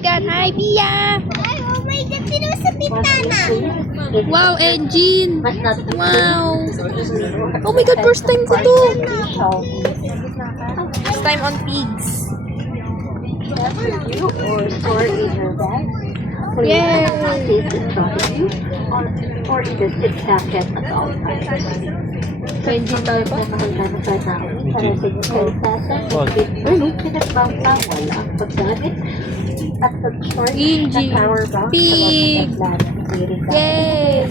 God, hi, Pia! Ay, oh my God, sino sa bintana? Wow, engine! Wow! Oh my God, first time ko to! First time on pigs. Yay! Engine tayo pa? Engine! Pig! Yay!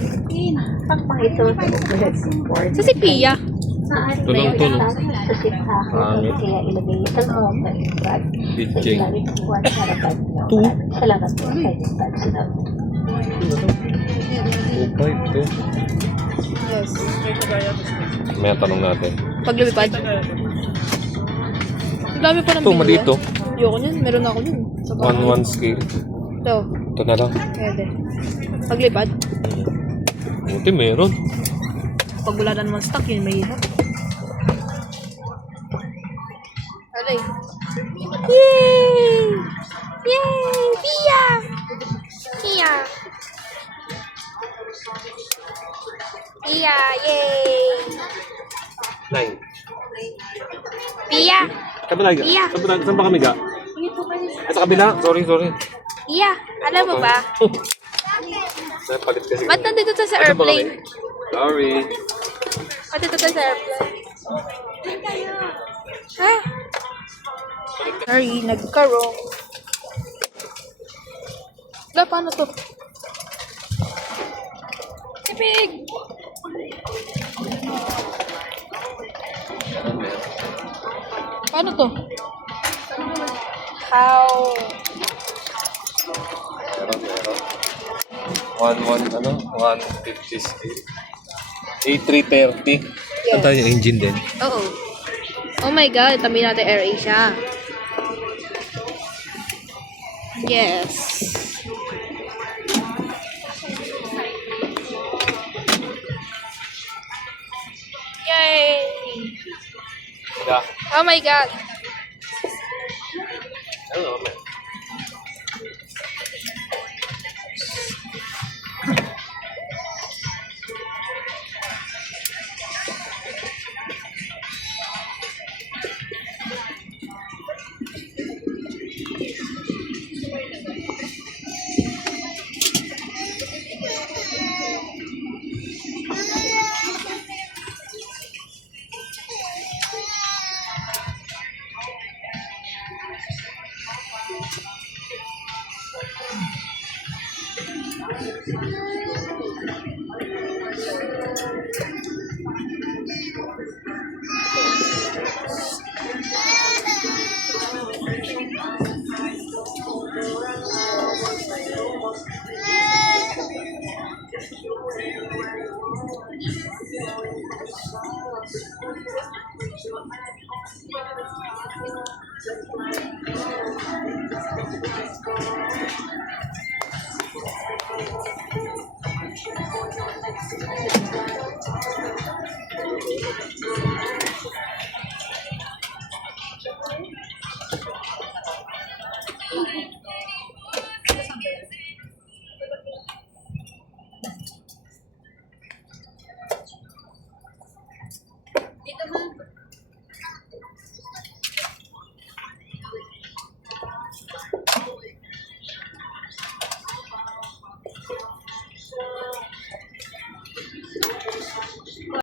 Sa si Pia? Tulong to, no? Pitching. Two. 2.5 to. Yes. May tanong natin. Paglumipad? Ang dami pa ng Ito, mali ito. Ayoko nun. Meron ako nun. 1-1 scale. Ito. Ito na lang. Pwede. Paglipad? Buti meron. Pag wala na naman stock, yun may hirap. Alay. Yay! Yay! Pia! Pia! Pia! Yay! 9. Pia! Saan ba tayo? Iya. Saan ba kami ga? Sa kabila. Sorry. Pia! Alam mo ba? Napalit kasi. Ba't nandito tayo sa Saan ba airplane? kami? Sorry. Ba't nandito tayo sa airplane? Ha? Sorry, nagkarong. Wala, paano to? Sipig! Paano to? How? Meron. 150 scale. A330. Yes. Ano tayo yung engine din? Oo. Oh my God, tabi natin AirAsia. Yes. Yay! Yeah. Oh my God. Ano naman?